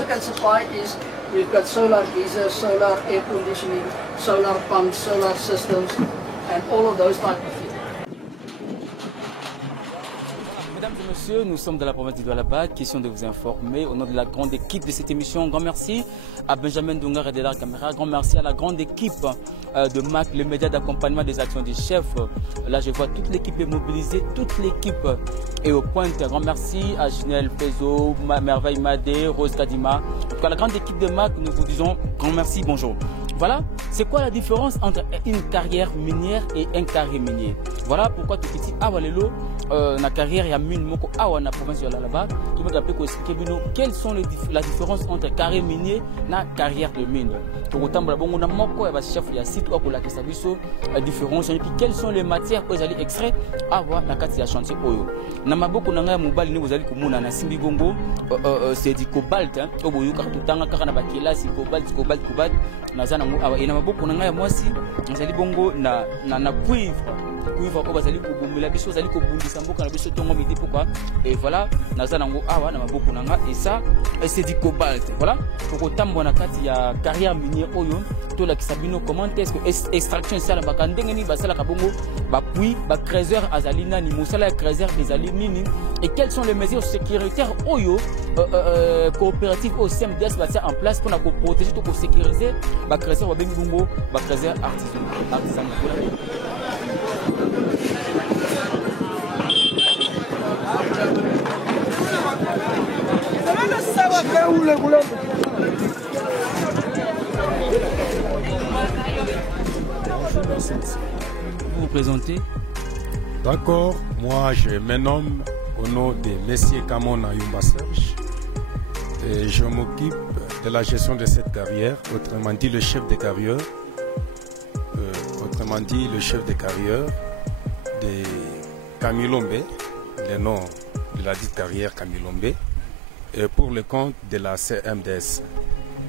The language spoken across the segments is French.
also can supply is we've got solar geysers, solar air conditioning, solar pumps, solar systems, and all of those type of things. Mesdames et messieurs, nous sommes dans la province du Douala. Question de vous informer au nom de la grande équipe de cette émission. Grand merci à Benjamin Dungar et de la caméra. Grand merci à la grande équipe de MAC, le média d'accompagnement des actions du chef. Là, je vois toute l'équipe est mobilisée, toute l'équipe est au point. Grand merci à Ginelle Pezo, Merveille Madé, Rose Kadima. En tout cas, la grande équipe de MAC, nous vous disons grand merci, bonjour. Voilà, c'est quoi la différence entre une carrière minière et un carré minier? Voilà pourquoi tout petit Awalelo, na carrière ya mine moko awa na province de là-bas, tout le monde a expliquer quelles sont la différence entre carré minier na carrière de mine. Pour autant, bon, on a moko ya chef ya site pour la question la différence et puis quelles sont les matières que vous allez extraire avoir na kati ya chantier oyo. Na maboko na nga mobile ni vous allez komona na simbi bongo c'est du cobalt hein, oboyo ka tutanga ka na bakela si cobalt na zana et na maboko na nga mwasi nazali bongo na cuivre ko bazali ko bomela biso bazali ko bundisa mboka na biso tongo midi pourquoi et voilà nazana ngo awa na maboko na nga et ça c'est du cobalt voilà pour otambo na kati ya carrière minière oyo to la kisabino comment est-ce que extraction ça la bakandenge ni basala ka bongo ba puis ba creuseur azalina ni mosala creuseur ezali nini et quelles sont les mesures sécuritaires oyo coopérative au CMDS va en place pour protéger tout pour sécuriser ba creuseur wa bengi bongo ba creuseur artisanal. Vous vous présentez? D'accord, moi je me nomme au nom de Messier Kamona Yumba Serge et je m'occupe de la gestion de cette carrière, autrement dit le chef des carrières, de Kamilombe, le nom de la dite carrière Kamilombe, et pour le compte de la CMDS,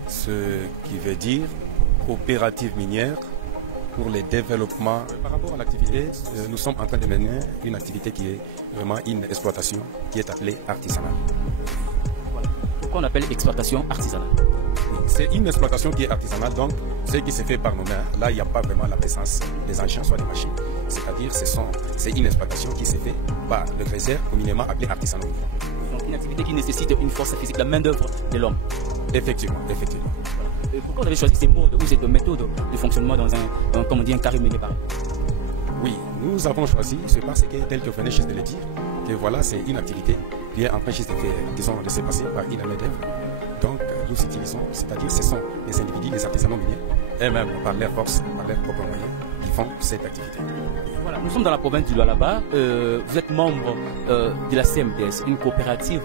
ce qui veut dire coopérative minière pour le développement. Par rapport à l'activité, nous sommes en train de mener une activité qui est vraiment une exploitation qui est appelée artisanale. Voilà. Pourquoi on appelle exploitation artisanale? C'est une exploitation qui est artisanale, donc ce qui se fait par nos mains. Là, il n'y a pas vraiment la présence des engins, soit des machines. C'est-à-dire c'est une exploitation qui se fait par le creuseur communément appelé artisanal. Donc une activité qui nécessite une force physique, la main-d'œuvre de l'homme. Effectivement. Et pourquoi vous avez choisi ces modes ou cette méthode de fonctionnement dans un carré minier pareil? Oui, nous avons choisi, c'est parce que, tel que vous venez juste de le dire, que voilà, c'est une activité qui est en train de se passer par une main-d'œuvre. Donc, nous utilisons, c'est-à-dire ce sont les individus, les artisanaux miniers, eux-mêmes, par leur force, par leurs propres moyens, qui font cette activité. Voilà, nous sommes dans la province du Douala. Vous êtes membre de la CMDS, une coopérative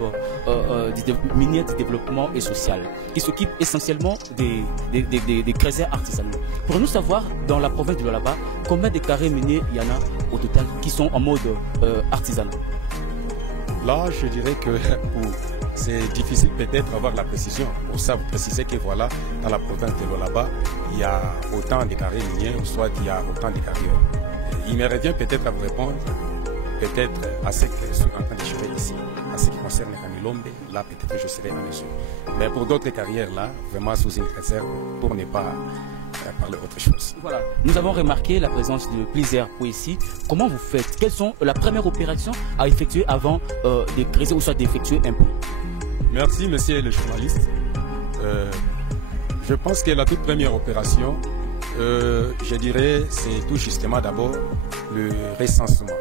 minière de développement et social, qui s'occupe essentiellement des creuseurs artisanaux. Pour nous savoir, dans la province du Douala, combien de carrés miniers il y en a au total qui sont en mode artisanal? Là, je dirais que c'est difficile peut-être d'avoir la précision. Pour ça, vous précisez que voilà, dans la province de Lualaba, il y a autant de carrés miniers, ou soit il y a autant de carrières. Il me revient peut-être à vous répondre, peut-être à ce que je suis en train de gérer ici, à ce qui concerne Kamilombe, là peut-être je serai en mesure. Mais pour d'autres carrières là, vraiment sous une réserve, pour ne pas parler autre chose. Voilà, nous avons remarqué la présence de plusieurs poésies. Comment vous faites? Quelles sont la première opération à effectuer avant de creuser ou soit d'effectuer un puits? Merci monsieur le journaliste. Je pense que la toute première opération, je dirais, c'est tout justement d'abord le recensement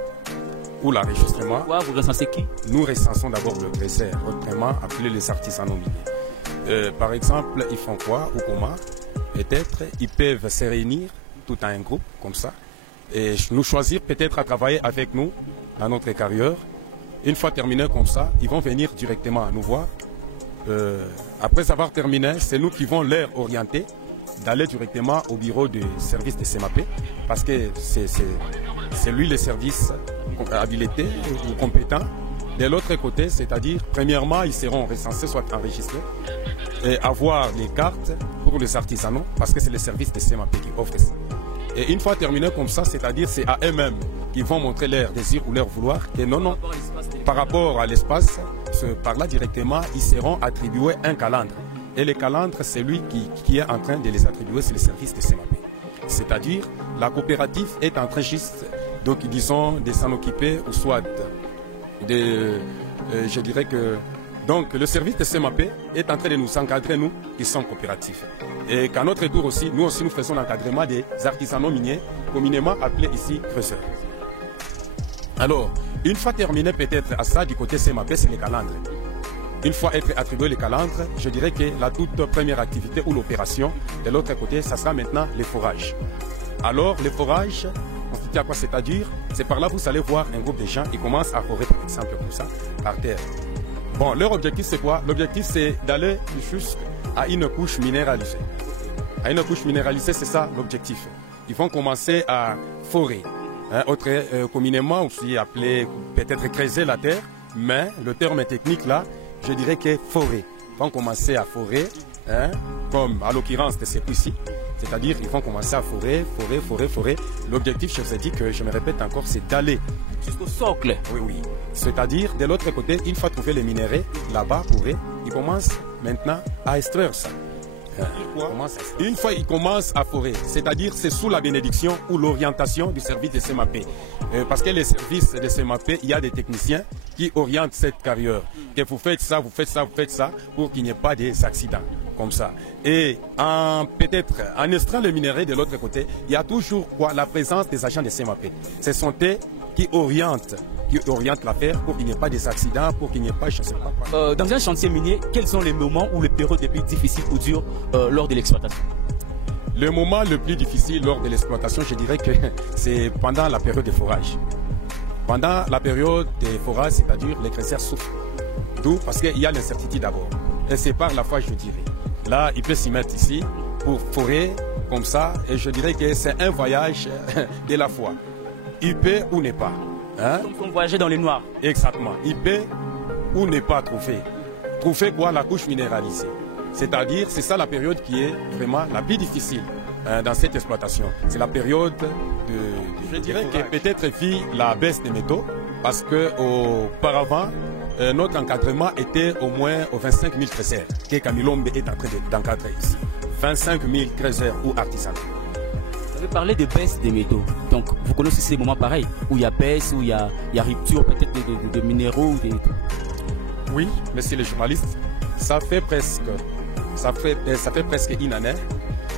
ou l'enregistrement. Pourquoi vous recensez qui? Nous recensons d'abord le creuseur, autrement appelé les artisanaux miniers. Par exemple, ils font quoi ou comment? Peut-être ils peuvent se réunir tout en un groupe comme ça et nous choisir peut-être à travailler avec nous dans notre carrière. Une fois terminé comme ça, ils vont venir directement nous voir. Après avoir terminé, c'est nous qui vont leur orienter d'aller directement au bureau de service de CMAP parce que c'est lui le service habilité ou compétent. De l'autre côté, c'est-à-dire, premièrement, ils seront recensés, soit enregistrés, et avoir les cartes pour les artisanaux, parce que c'est le service de CMAP qui offre ça. Et une fois terminé comme ça, c'est-à-dire, c'est à eux-mêmes qu'ils vont montrer leur désir ou leur vouloir, et non, par rapport à l'espace, par là directement, ils seront attribués un calendrier. Et les calandres, c'est lui qui est en train de les attribuer, c'est le service de CEMAP. C'est-à-dire, la coopérative est en train juste, donc disons, de s'en occuper, ou soit je dirais que, donc le service de CEMAP est en train de nous encadrer, nous, qui sommes coopératifs. Et qu'à notre tour aussi, nous faisons l'encadrement des artisanaux miniers, communément appelés ici creuseurs. Alors, une fois terminé peut-être à ça, du côté CEMAP, c'est les calandres. Une fois être attribué les calandres, je dirais que la toute première activité ou l'opération, de l'autre côté, ça sera maintenant les forages. Alors, les forages, on se dit à quoi c'est-à-dire? C'est par là que vous allez voir un groupe de gens, ils commencent à forer, par exemple, comme ça, par terre. Bon, leur objectif, c'est quoi? L'objectif, c'est d'aller jusqu'à une couche minéralisée. À une couche minéralisée, c'est ça l'objectif. Ils vont commencer à forer. Communément aussi appelé peut-être creuser la terre, mais le terme technique là, je dirais que forer. Ils vont commencer à forer, comme à l'occurrence de ces puits-ci. C'est-à-dire ils vont commencer à forer. L'objectif, je vous ai dit que je me répète encore, c'est d'aller jusqu'au socle. Oui. C'est-à-dire, de l'autre côté, une fois trouvé les minéraux, là-bas, ils commencent maintenant à extraire ça. Une fois ils commencent à forer, c'est-à-dire c'est sous la bénédiction ou l'orientation du service de CEMAP. Parce que les services de CEMAP, il y a des techniciens qui orientent cette carrière. Que vous faites ça, pour qu'il n'y ait pas des accidents comme ça. Et peut-être en extrayant les minéraux de l'autre côté, il y a toujours la présence des agents de CEMAP. Ce sont eux qui orientent l'affaire pour qu'il n'y ait pas des accidents, pour qu'il n'y ait pas, je ne sais pas. Dans un chantier minier, quels sont les moments ou les périodes les plus difficiles ou dures lors de l'exploitation? Le moment le plus difficile lors de l'exploitation, je dirais que c'est pendant la période de forage. Pendant la période de forage, c'est-à-dire les creuseurs souffrent. D'où parce qu'il y a l'incertitude d'abord. Et c'est par la foi, je dirais. Là, il peut s'y mettre ici pour forer comme ça. Et je dirais que c'est un voyage de la foi. Il peut ou n'est pas. On voyageait dans les noirs. Exactement. Il peut ou n'est pas trouvé. Trouver quoi? La couche minéralisée. C'est-à-dire, c'est ça la période qui est vraiment la plus difficile dans cette exploitation. C'est la période je dirais que peut-être vit la baisse des métaux parce qu'auparavant, notre encadrement était au moins aux 25 000 creuseurs que Kamilombe est en train d'encadrer ici. 25 000 creuseurs ou artisanaux. Vous avez parlé de baisse des métaux. Donc, vous connaissez ces moments pareils où il y a baisse, où il y a rupture peut-être de minéraux. Oui, monsieur le journaliste, ça fait presque une année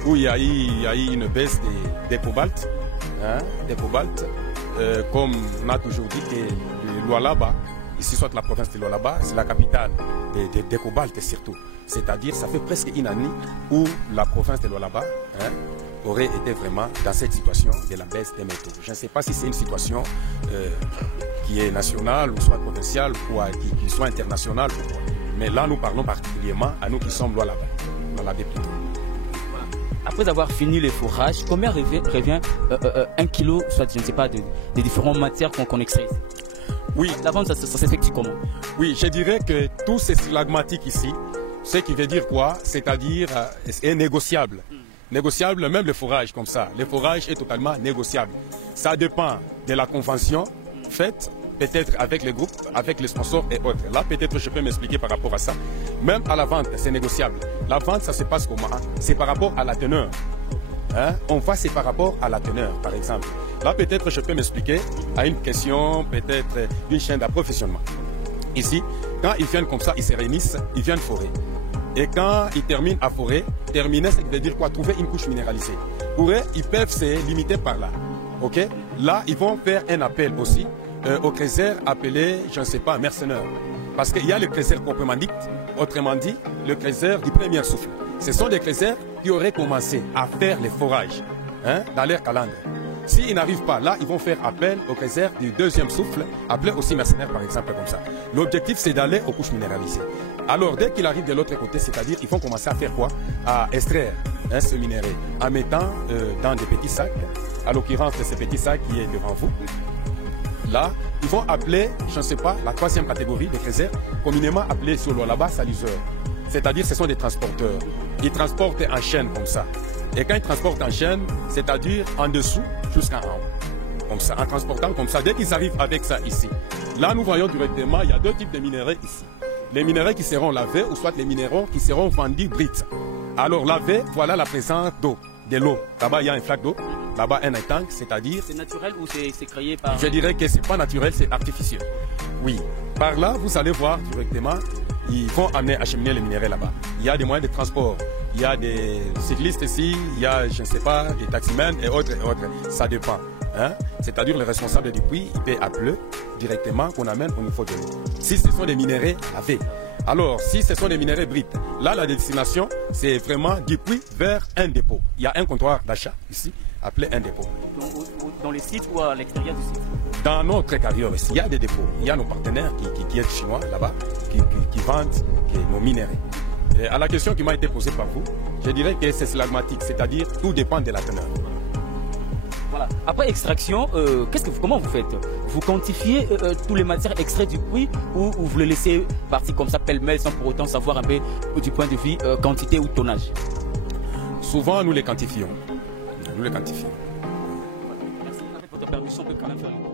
où il y a eu une baisse des cobaltes. Des cobaltes, comme on a toujours dit que le Lualaba, ici soit la province de Lualaba, c'est la capitale des cobaltes surtout. C'est-à-dire, ça fait presque une année où la province de Lualaba aurait été vraiment dans cette situation de la baisse des métaux. Je ne sais pas si c'est une situation qui est nationale ou soit provinciale ou qui soit internationale. Mais là, nous parlons particulièrement à nous qui sommes Lualaba. Lualaba plutôt. Après avoir fini les forages, combien revient 1 kilo, soit je ne sais pas, des différentes matières qu'on extrait? Oui. La vente, ça s'effectue comment? Oui, je dirais que tous ces stalagmatiques ici, ce qui veut dire quoi? C'est-à-dire est négociable. Négociable, même le forage comme ça. Le forage est totalement négociable. Ça dépend de la convention faite, peut-être avec les groupes, avec les sponsors et autres. Là, peut-être je peux m'expliquer par rapport à ça. Même à la vente, c'est négociable. La vente, ça se passe comment? C'est par rapport à la teneur. On voit, c'est par rapport à la teneur, par exemple. Là, peut-être je peux m'expliquer à une question, peut-être d'une chaîne d'approvisionnement. Ici, quand ils viennent comme ça, ils se réunissent, ils viennent forer. Et quand ils terminent à forer, terminer, ça veut dire quoi? Trouver une couche minéralisée. Pour eux, ils peuvent se limiter par là. Ok? Là, ils vont faire un appel aussi aux creuseurs appelés, je ne sais pas, mercenaires. Parce qu'il y a le creuseur proprement dit, autrement dit, le creuseur du premier souffle. Ce sont des creuseurs qui auraient commencé à faire les forages dans leur calendrier. S'ils n'arrivent pas là, ils vont faire appel aux creuseurs du deuxième souffle, appelés aussi mercenaires par exemple comme ça. L'objectif c'est d'aller aux couches minéralisées. Alors dès qu'ils arrivent de l'autre côté, c'est-à-dire ils vont commencer à faire quoi? À extraire ce minerai en mettant dans des petits sacs, à l'occurrence de ces petits sacs qui est devant vous. Là, ils vont appeler, je ne sais pas, la troisième catégorie de creuseurs, communément appelée sur là-bas salisseurs. C'est-à-dire ce sont des transporteurs. Ils transportent en chaîne comme ça. Et quand ils transportent en chaîne, c'est-à-dire en dessous jusqu'en haut. Comme ça, en transportant comme ça. Dès qu'ils arrivent avec ça ici, là nous voyons directement, il y a deux types de minéraux ici. les minéraux qui seront lavés ou soit les minéraux qui seront vendus bruts. Alors lavés, voilà la présence d'eau, de l'eau. Là-bas, il y a un flaque d'eau, là-bas un tank, c'est-à-dire... C'est naturel ou c'est créé par... Je dirais que ce n'est pas naturel, c'est artificiel. Oui. Par là, vous allez voir directement, ils vont acheminer les minéraux là-bas. Il y a des moyens de transport, il y a des cyclistes ici, il y a, je ne sais pas, des taximens et autres, et autres. Ça dépend. Hein? C'est-à-dire le responsable du puits, il peut appeler directement qu'on amène au niveau de l'eau. Si ce sont des minéraux lavés. Alors, si ce sont des minéraux bruts, là, la destination, c'est vraiment du puits vers un dépôt. Il y a un comptoir d'achat ici, appelé un dépôt. Dans les sites ou à l'extérieur du site? Dans notre carrière ici, il y a des dépôts. Il y a nos partenaires qui sont chinois là-bas, qui vendent nos minéraux. Et à la question qui m'a été posée par vous, je dirais que c'est slagmatique, c'est-à-dire tout dépend de la teneur. Voilà. Après extraction, comment vous faites? Vous quantifiez tous les matières extraites du puits ou vous les laissez partir comme ça pêle-mêle sans pour autant savoir un peu du point de vue quantité ou tonnage? Souvent, nous les quantifions. Nous les quantifions. Merci. Avec votre permission, on peut quand même faire une pause.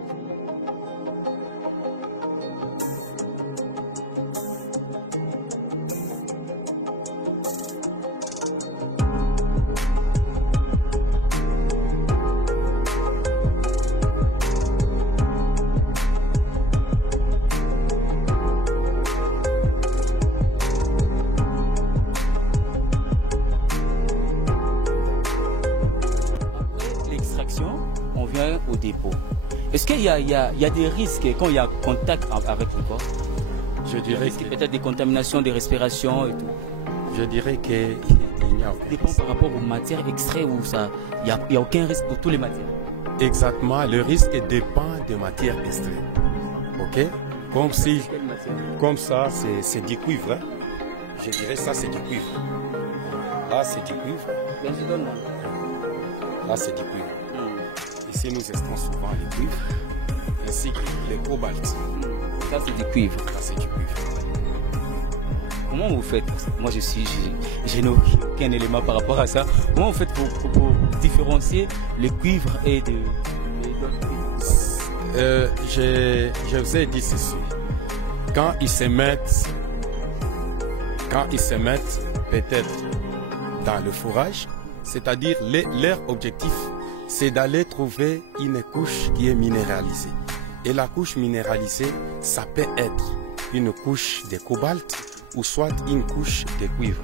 On vient au dépôt. Est-ce qu'il y a des risques quand il y a contact avec le corps? Je dirais que peut-être des contaminations, des respirations et tout. Je dirais qu'il n'y a aucun dépend par rapport aux matières extraites où il n'y a aucun risque pour toutes les matières. Exactement, le risque dépend des matières extraites. Ok? Comme ça, c'est du cuivre. Hein? Je dirais ça, c'est du cuivre. Là, c'est du cuivre. Là, c'est du cuivre. Ici, nous extraisons souvent les cuivres, ainsi que les cobalt. Ça, c'est du cuivre. Là, c'est du cuivre. Comment vous faites? Moi, je n'ai aucun élément par rapport à ça. Comment vous faites pour différencier le cuivre et d'autres cuivres? Je vous ai dit ceci. Quand ils se mettent peut-être dans le fourrage, c'est-à-dire leur objectif, c'est d'aller trouver une couche qui est minéralisée. Et la couche minéralisée, ça peut être une couche de cobalt ou soit une couche de cuivre.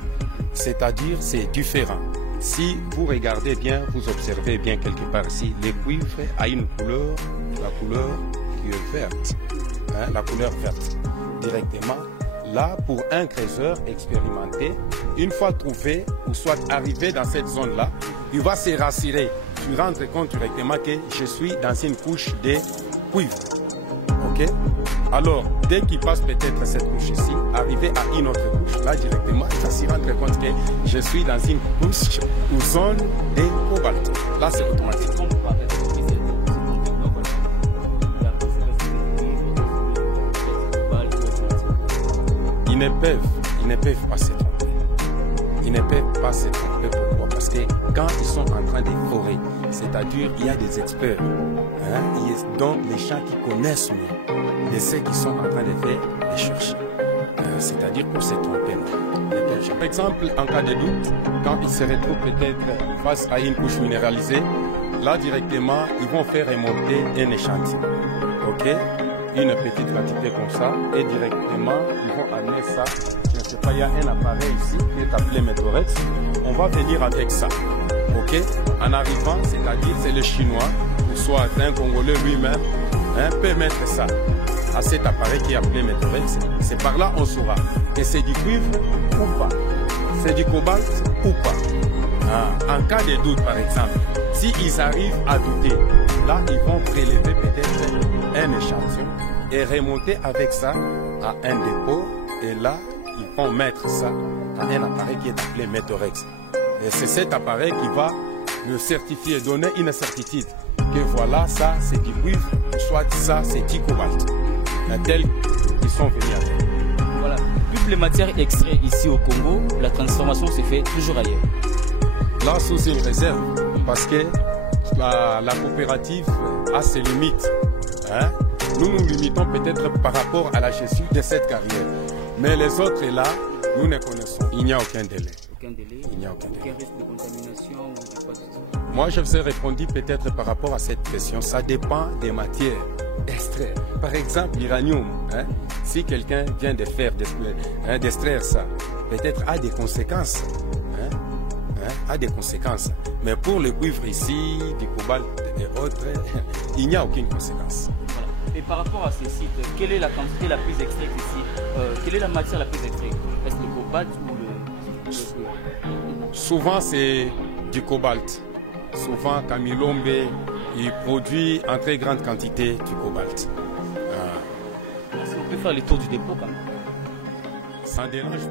C'est-à-dire, c'est différent. Si vous regardez bien, vous observez bien quelque part ici, le cuivre a une couleur, la couleur qui est verte. Hein, la couleur verte. Directement, là, pour un creuseur expérimenté, une fois trouvé ou soit arrivé dans cette zone-là, il va se rassurer. Tu rentres compte directement que je suis dans une couche de cuivre. Ok? Alors, dès qu'il passe peut-être cette couche ici, arrivé à une autre couche, là directement, il va s'y rendre compte que je suis dans une couche ou zone de cobalt. Là, c'est automatique. Ils ne peuvent pas se tromper. Ils ne peuvent pas se tromper. Pourquoi? Parce que quand ils sont en train de forer, c'est-à-dire il y a des experts, dont les gens qui connaissent mieux de ceux qui sont en train de faire les chercher. C'est-à-dire pour se tromper. Par exemple, en cas de doute, quand ils se retrouvent peut-être face à une couche minéralisée, là directement, ils vont faire remonter un échantillon. Ok? Une petite quantité comme ça, et directement, ils vont amener ça. Je ne sais pas, il y a un appareil ici qui est appelé Métorex. On va venir avec ça. Ok? En arrivant, c'est-à-dire c'est le Chinois, ou soit un Congolais lui-même, peut mettre ça à cet appareil qui est appelé Métorex. C'est par là on saura que c'est du cuivre ou pas, c'est du cobalt ou pas. En cas de doute, par exemple, s'ils arrivent à douter, là, ils vont prélever peut-être un échantillon et remonter avec ça à un dépôt. Et là, ils vont mettre ça à un appareil qui est appelé Métorex. Et c'est cet appareil qui va le certifier, donner une certitude que voilà, ça c'est du cuivre, soit ça c'est du cobalt. Tels qu'ils sont venus avec. Voilà. Toutes les matières extraites ici au Congo, la transformation se fait toujours ailleurs. Là, sous une réserve, parce que la coopérative a ses limites. Nous nous limitons peut-être par rapport à la gestion de cette carrière. Mais les autres là, nous ne connaissons. Il n'y a aucun délai. Aucun délai. Il n'y a aucun délai. Aucun risque de contamination ou de quoi que ce soit. Moi, je vous ai répondu peut-être par rapport à cette question. Ça dépend des matières extraites. Par exemple, l'uranium, hein, si quelqu'un vient de faire d'extraire ça, peut-être a des conséquences. A des conséquences. Mais pour le cuivre ici, du cobalt et autres, il n'y a aucune conséquence. Voilà. Et par rapport à ces sites, quelle est la quantité la plus extraite ici? Quelle est la matière la plus extraite? Est-ce le cobalt ou le cuivre? Souvent, c'est du cobalt. Souvent, Kamilombe, il produit en très grande quantité du cobalt. Si on peut faire le tour du dépôt quand même. Sans dérange.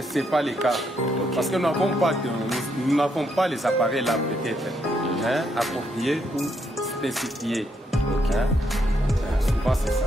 Ce n'est pas le cas. Parce que nous n'avons pas les appareils là peut-être appropriés ou spécifiés. Souvent c'est ça.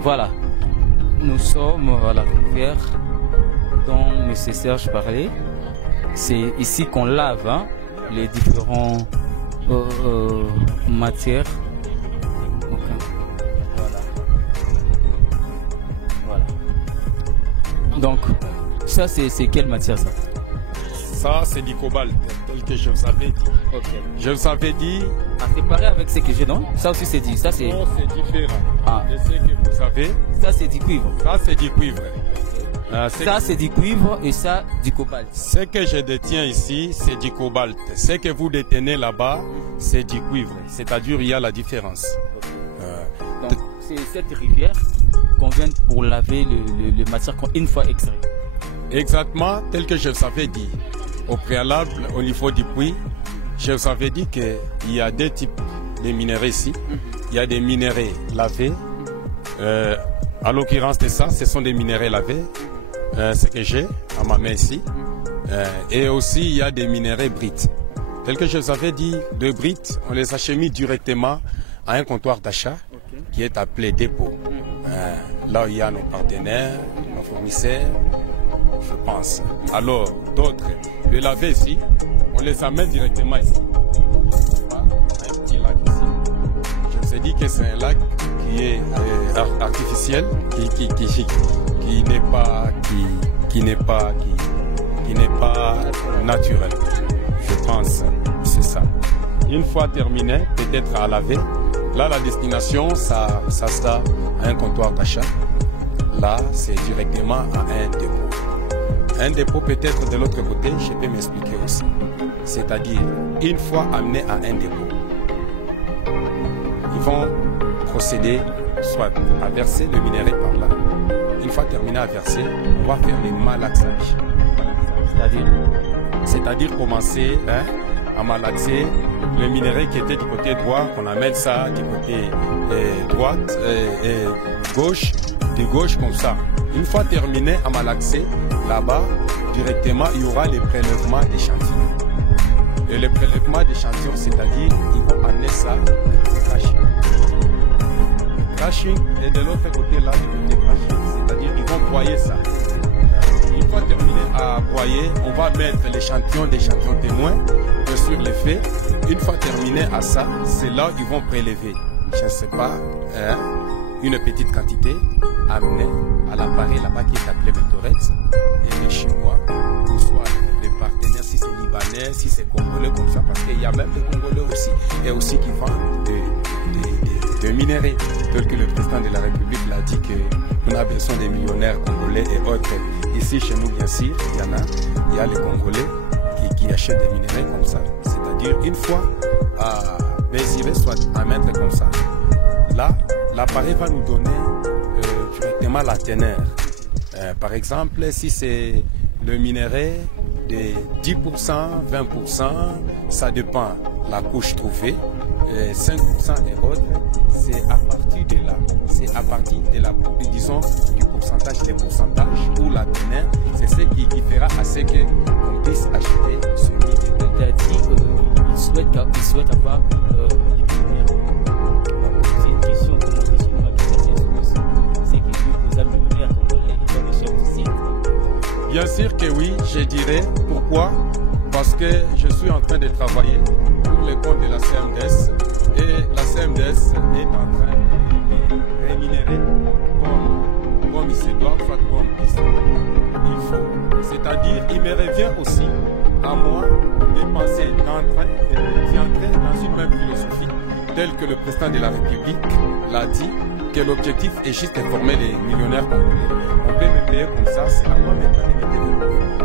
Voilà, nous sommes à la rivière dont M. Serge parlait. C'est ici qu'on lave les différentes matières. Okay. Voilà. Donc, ça c'est quelle matière ça? Ça c'est du cobalt, tel que je vous avais dit. Okay. Je vous avais dit. À séparer avec ce que j'ai, non? Ça aussi c'est dit. Ça c'est. Non, c'est différent. Ah. De ce que vous savez. Ça c'est du cuivre. Ça c'est du cuivre. Ça c'est du cuivre et ça du cobalt. Ce que je détiens ici, c'est du cobalt. Ce que vous détenez là-bas, c'est du cuivre. C'est-à-dire il y a la différence. Donc c'est cette rivière qu'on vient pour laver les matières une fois extraites. Exactement, tel que je vous avais dit. Au préalable, au niveau du puits, je vous avais dit qu'il y a deux types de minéraux ici. Il y a des minéraux lavés. À l'occurrence de ça, ce sont des minéraux lavés. Ce que j'ai à ma main ici. Et aussi, il y a des minéraux brites. Tel que je vous avais dit, de brites, on les achemine directement à un comptoir d'achat qui est appelé dépôt. Là où il y a nos partenaires, nos fournisseurs, je pense. Alors, d'autres, le laver ici, on les amène directement ici. Un petit lac ici. Je vous ai dit que c'est un lac qui est artificiel, qui n'est pas naturel. Je pense, c'est ça. Une fois terminé, peut-être à laver. Là, la destination, ça sera à un comptoir d'achat. Là, c'est directement à un dépôt. Un dépôt peut-être de l'autre côté, je peux m'expliquer aussi. C'est-à-dire, une fois amené à un dépôt, ils vont procéder soit à verser le minerai par là. Une fois terminé à verser, on va faire le malaxage. C'est-à-dire commencer à malaxer le minerai qui était du côté droit, qu'on amène ça du côté droite et gauche, de gauche comme ça. Une fois terminé à malaxer, là-bas, directement, il y aura les prélèvements d'échantillons. Et le prélèvement d'échantillons, c'est-à-dire ils vont amener ça au crashing. Le crashing est de l'autre côté là du côté crashing, c'est-à-dire ils vont broyer ça. Une fois terminé à broyer, on va mettre l'échantillon d'échantillons témoins sur les faits. Une fois terminé à ça, c'est là où ils vont prélever, je ne sais pas, une petite quantité amenée à l'appareil là-bas qui est appelé Mentorex. Et les Chinois, ou soit les partenaires, si c'est Libanais, si c'est Congolais comme ça, parce qu'il y a même des Congolais aussi, et aussi qui vendent des minéraux, tel que le président de la République l'a dit qu'on a besoin des millionnaires congolais et autres. Ici, chez nous, bien sûr, il y a les Congolais qui achètent des minéraux comme ça. C'est-à-dire, une fois désiré soit à mettre comme ça, là, l'appareil va nous donner directement la teneur. Par exemple, si c'est le minerai de 10%, 20%, ça dépend la couche trouvée, 5% et autres, c'est à partir de là, c'est à partir de la, disons, du pourcentage, les pourcentages ou la teneur, c'est ce qui fera à ce qu'on puisse acheter ce minerai. Tu as dit qu'il souhaite avoir c'est une question, comme on dit chez nous, c'est qu'il veut vous améliorer à Congolais et dans le chef du site. Bien sûr que oui, je dirais. Pourquoi? Parce que je suis en train de travailler pour le compte de la CMDS et la CMDS est en train de rémunérer comme il se doit, soit comme il faut. C'est-à-dire, il me revient aussi à moi de penser d'entrer dans une même philosophie telle que le président de la République l'a dit, que l'objectif est juste de former les millionnaires congolais. On peut me payer comme ça, c'est à moi maintenant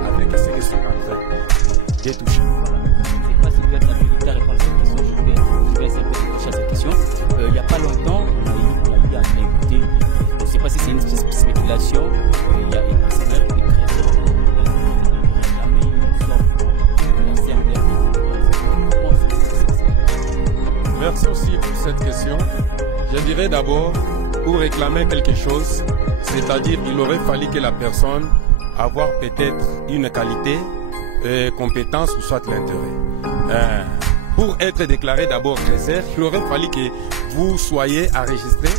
avec ce que je suis en train de toucher. Voilà. Je ne sais pas si vous êtes habilité à répondre à cette question, je vais essayer de toucher à cette question. Il n'y a pas longtemps, on a eu à écouter, je ne sais pas si c'est une spéculation, il y a un partenaire qui crée Merci aussi pour cette question. Je dirais d'abord, pour réclamer quelque chose, c'est-à-dire qu'il aurait fallu que la personne avoir peut-être une qualité, compétence ou soit l'intérêt. Pour être déclaré d'abord trésor, il aurait fallu que vous soyez enregistré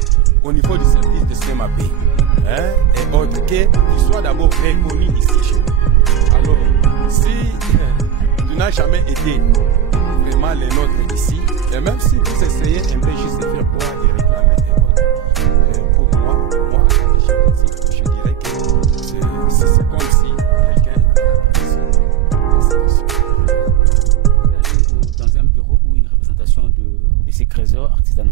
au niveau du service de CMAP. Et autre, qu'il soit d'abord reconnu ici chez nous. Alors, si tu n'as jamais été vraiment les nôtres ici, et même si vous essayez un peu juste de faire quoi et réclamer des votes, pour moi, je dirais que c'est comme si quelqu'un dans un bureau ou une représentation de ces trésors artisanaux.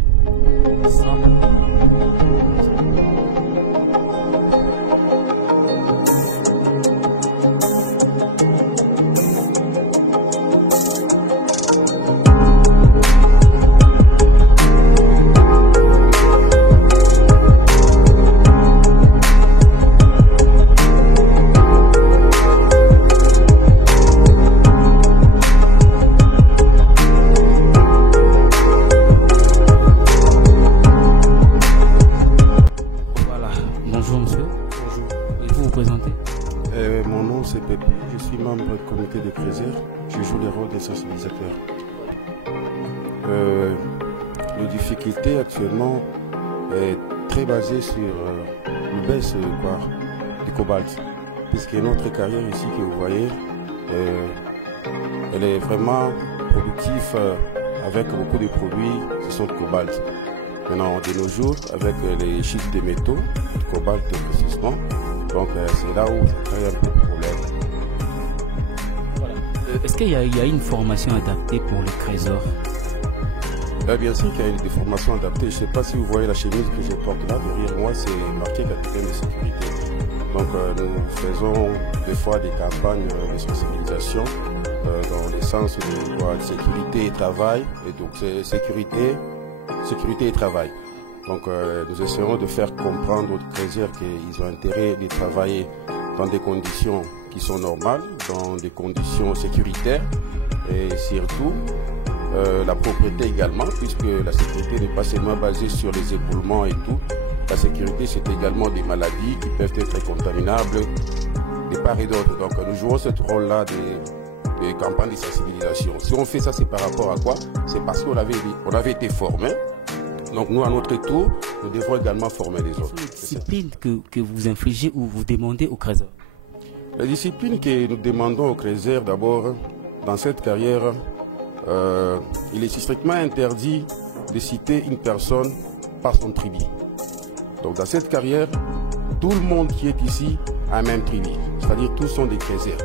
Je joue le rôle de sensibilisateur. La difficulté actuellement est très basée sur une baisse du cobalt. Puisque notre carrière ici que vous voyez, elle est vraiment productive avec beaucoup de produits qui sont de cobalt. Maintenant, de nos jours, avec les chiffres des métaux, du cobalt précisément, donc c'est là où ça crée un peu de problème. Est-ce qu'il y a une formation adaptée pour le trésor? Bien sûr qu'il y a des formations adaptées. Je ne sais pas si vous voyez la chemise que je porte là, derrière moi, c'est marqué capitaine de sécurité. Donc nous faisons des fois des campagnes de sensibilisation dans le sens de sécurité et travail. Et donc c'est sécurité et travail. Donc nous essayons de faire comprendre aux trésors qu'ils ont intérêt de travailler dans des conditions qui sont normales, dans des conditions sécuritaires et surtout la propreté également, puisque la sécurité n'est pas seulement basée sur les éboulements et tout. La sécurité, c'est également des maladies qui peuvent être contaminables de part et d'autre. Donc nous jouons ce rôle-là de des campagnes de sensibilisation. Si on fait ça, c'est par rapport à quoi? C'est parce qu'on avait été formés. Donc nous, à notre tour, nous devons également former les autres. Quelles sont les disciplines que vous infligez ou vous demandez aux Crézeurs? La discipline que nous demandons aux Crézeurs, d'abord, dans cette carrière, il est strictement interdit de citer une personne par son tribu. Donc dans cette carrière, tout le monde qui est ici a un même tribu, c'est-à-dire tous sont des Crézeurs.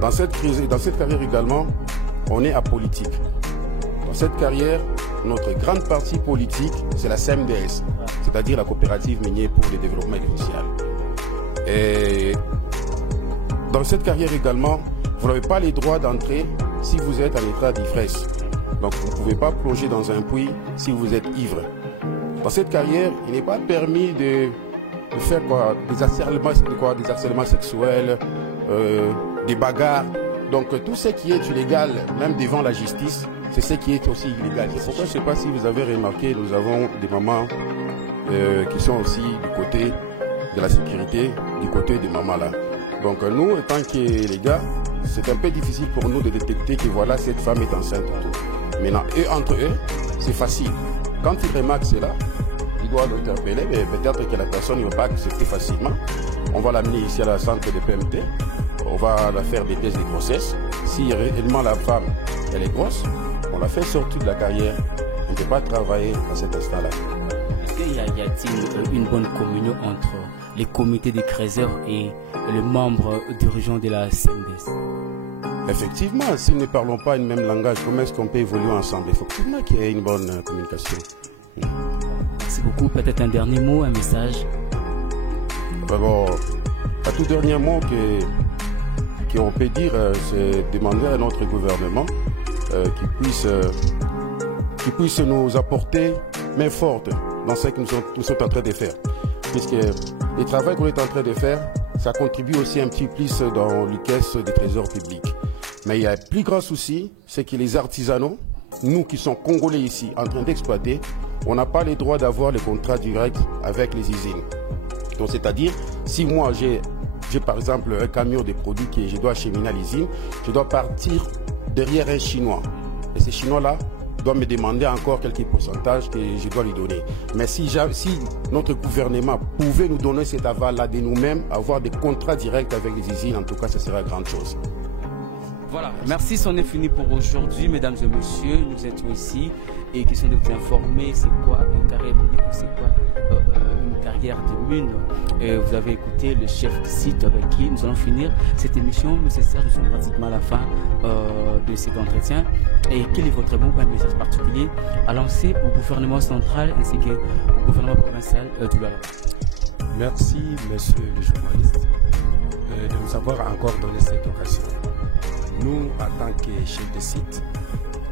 Dans cette carrière également, on est apolitique. Dans cette carrière, notre grande partie politique, c'est la CMDS, c'est-à-dire la coopérative minière pour le développement social. Et dans cette carrière également, vous n'avez pas les droits d'entrer si vous êtes en état d'ivresse. Donc vous ne pouvez pas plonger dans un puits si vous êtes ivre. Dans cette carrière, il n'est pas permis de faire des harcèlements sexuels, des bagarres. Donc tout ce qui est illégal, même devant la justice, c'est ce qui est aussi illégal. C'est pourquoi je ne sais pas si vous avez remarqué, nous avons des mamans qui sont aussi du côté de la sécurité, du côté des mamans là. Donc nous, en tant que les gars, c'est un peu difficile pour nous de détecter que voilà, cette femme est enceinte. Maintenant, entre eux, c'est facile. Quand ils remarquent cela, ils doivent l'interpeller, mais peut-être que la personne ne va pas accepter facilement. On va l'amener ici à la centre de PMT, on va la faire des tests de grossesse. Si réellement la femme, elle est grosse, on la fait sortir de la carrière. On ne peut pas travailler à cet instant-là. Est-ce qu'il y a-t-il une bonne communion entre les comités des Crézeurs et les membres dirigeants de la CMDS? Effectivement, si nous ne parlons pas une même langage, comment est-ce qu'on peut évoluer ensemble? Effectivement qu'il y ait une bonne communication. Merci beaucoup. Peut-être un dernier mot, un message? Bon, un tout dernier mot qu'on peut dire, c'est demander à notre gouvernement qui puisse nous apporter main forte dans ce que nous sommes en train de faire. Puisque le travail qu'on est en train de faire, ça contribue aussi un petit plus dans les caisses des trésors publics. Mais il y a un plus grand souci, c'est que les artisanaux, nous qui sommes Congolais ici, en train d'exploiter, on n'a pas le droit d'avoir les contrats directs avec les usines. Donc c'est-à-dire, si moi j'ai par exemple un camion de produits que je dois acheminer à l'usine, je dois partir derrière un Chinois. Et ce Chinois-là doit me demander encore quelques pourcentages que je dois lui donner. Mais si notre gouvernement pouvait nous donner cet aval-là de nous-mêmes, avoir des contrats directs avec les usines, en tout cas, ce serait grande chose. Voilà, merci, c'en est fini pour aujourd'hui, mesdames et messieurs. Nous étions ici et question de vous informer c'est quoi une carrière minière, c'est quoi une carrière de mine. Vous avez écouté le chef de site avec qui nous allons finir cette émission. Monsieur Serge, nous sommes pratiquement à la fin de cet entretien. Et quel est votre mot, un message particulier à lancer au gouvernement central ainsi qu'au gouvernement provincial du Lualaba? Merci, monsieur le journaliste, de nous avoir encore donné cette occasion. Nous, en tant que chef de site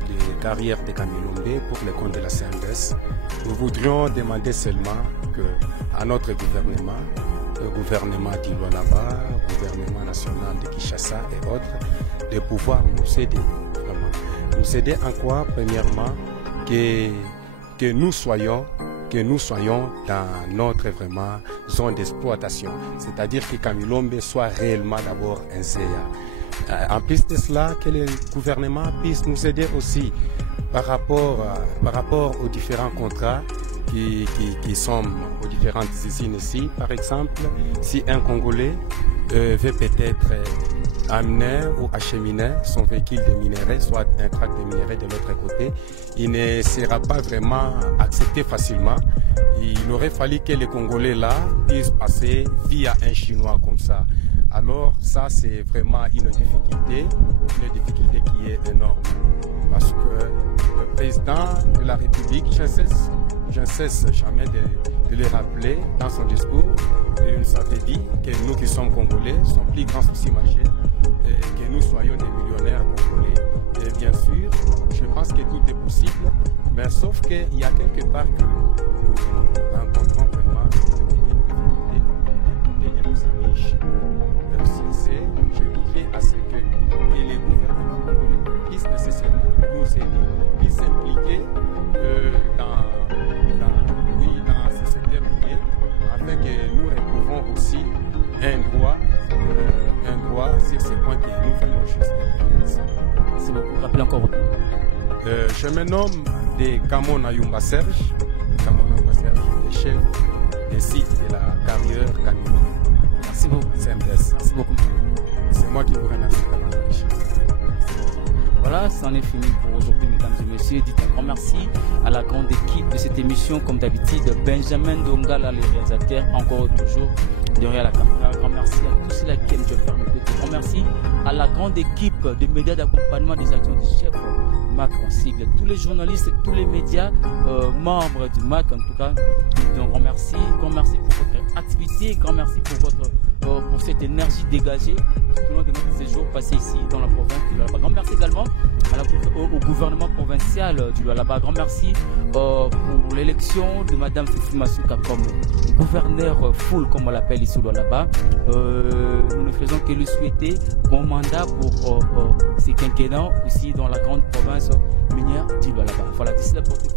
de carrière de Kamilombe pour le compte de la CMDS, nous voudrions demander seulement à notre gouvernement, le gouvernement du Lualaba, le gouvernement national de Kinshasa et autres, de pouvoir nous aider. Vraiment. Nous aider en quoi? Premièrement, que nous soyons dans notre vraiment zone d'exploitation. C'est-à-dire que Kamilombe soit réellement d'abord un CA. En plus de cela, que le gouvernement puisse nous aider aussi par rapport aux différents contrats qui sont aux différentes usines ici. Par exemple, si un Congolais veut peut-être amener ou acheminer son véhicule de minerais, soit un tract de minerais de l'autre côté, il ne sera pas vraiment accepté facilement. Il aurait fallu que les Congolais là puissent passer via un Chinois comme ça. Alors ça c'est vraiment une difficulté qui est énorme. Parce que le président de la République, je ne cesse jamais de le rappeler dans son discours, il nous avait dit que nous qui sommes Congolais, son plus grand souci majeur, que nous soyons des millionnaires Congolais. Et bien sûr, je pense que tout est possible, mais sauf qu'il y a quelque part que nous rencontrons vraiment des amis. Je voudrais à ce que les gouvernements congolais puissent nécessairement nous aider, puissent s'impliquer dans ce secteur minier, afin que nous retrouvons aussi un droit sur ces points que nous voulons juste. Je me nomme de Kamon Ayumba Serge, le chef des sites de la carrière Canino. Merci beaucoup. CMDS. Merci beaucoup. C'est moi qui vous remercie davantage. Voilà, c'en est fini pour aujourd'hui, mesdames et messieurs. Dites un grand merci à la grande équipe de cette émission, comme d'habitude, Benjamin Dongala, les réalisateurs, encore toujours derrière la caméra. Un grand merci à tous ceux qui aiment faire mes côtés. Un grand merci à la grande équipe de médias d'accompagnement des actions du chef MAC en sigle, tous les journalistes, tous les médias membres du MAC, en tout cas. Un grand merci pour votre activité, grand merci pour cette énergie dégagée tout au long de notre séjour passé ici dans la province du Lualaba. Grand merci également au gouvernement provincial du Lualaba. Grand merci pour l'élection de Madame Fifi Masuka comme gouverneur full, comme on l'appelle ici au Lualaba. Nous ne faisons que lui souhaiter bon mandat pour ces quinquennats ici dans la grande province minière du Lualaba. Voilà, d'ici la porte.